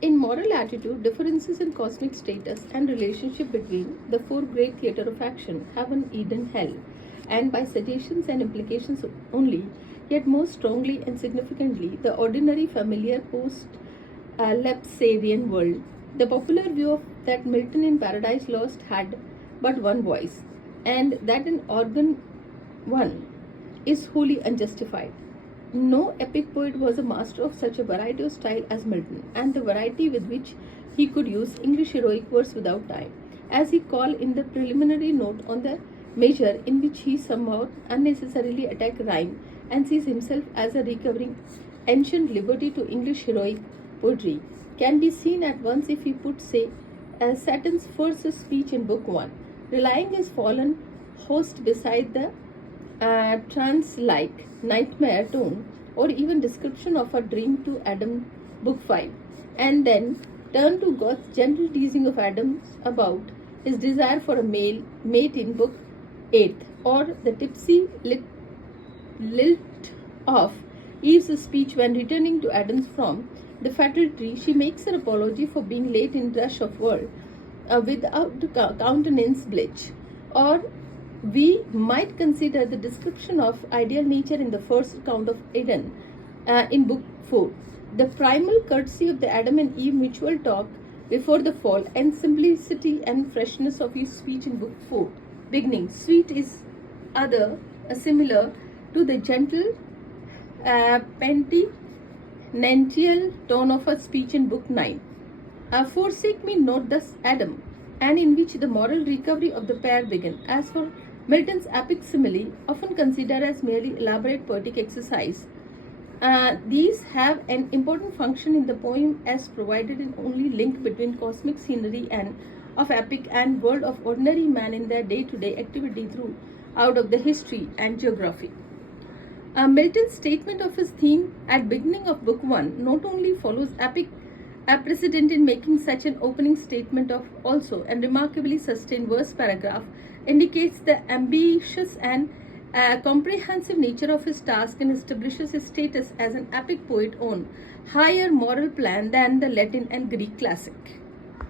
In moral attitude, differences in cosmic status and relationship between the four great theatre of action, heaven, Eden, hell, and by suggestions and implications only, yet more strongly and significantly, the ordinary familiar post Lapsarian world. The popular view of that Milton in Paradise Lost had but one voice, and that an organ one is wholly unjustified. No epic poet was a master of such a variety of style as Milton, and the variety with which he could use English heroic verse without time, as he called in the preliminary note on the measure in which he somehow unnecessarily attacked rhyme and sees himself as a recovering ancient liberty to English heroic poetry, can be seen at once if he put, say, Saturn's first speech in Book 1, relying his fallen host beside the trance-like nightmare tone or even description of a dream to Adam, Book 5, and then turn to God's gentle teasing of Adam about his desire for a male mate in Book 8, or the tipsy lilt of Eve's speech when returning to Adam's from the fatal tree. She makes her apology for being late in rush of world without countenance bleach, or we might consider the description of ideal nature in the first account of Eden in Book 4. The primal courtesy of the Adam and Eve mutual talk before the fall, and simplicity and freshness of his speech in Book 4. Beginning, sweet is similar to the gentle penitential tone of her speech in Book 9. Forsake me not thus, Adam, and in which the moral recovery of the pair began. As for Milton's epic simile, often considered as merely elaborate poetic exercise, these have an important function in the poem as provided an only link between cosmic scenery and of epic and world of ordinary man in their day-to-day activity throughout of the history and geography. Milton's statement of his theme at beginning of Book 1 not only follows epic precedent in making such an opening statement of also and remarkably sustained verse paragraph, indicates the ambitious and comprehensive nature of his task and establishes his status as an epic poet on higher moral plan than the Latin and Greek classic.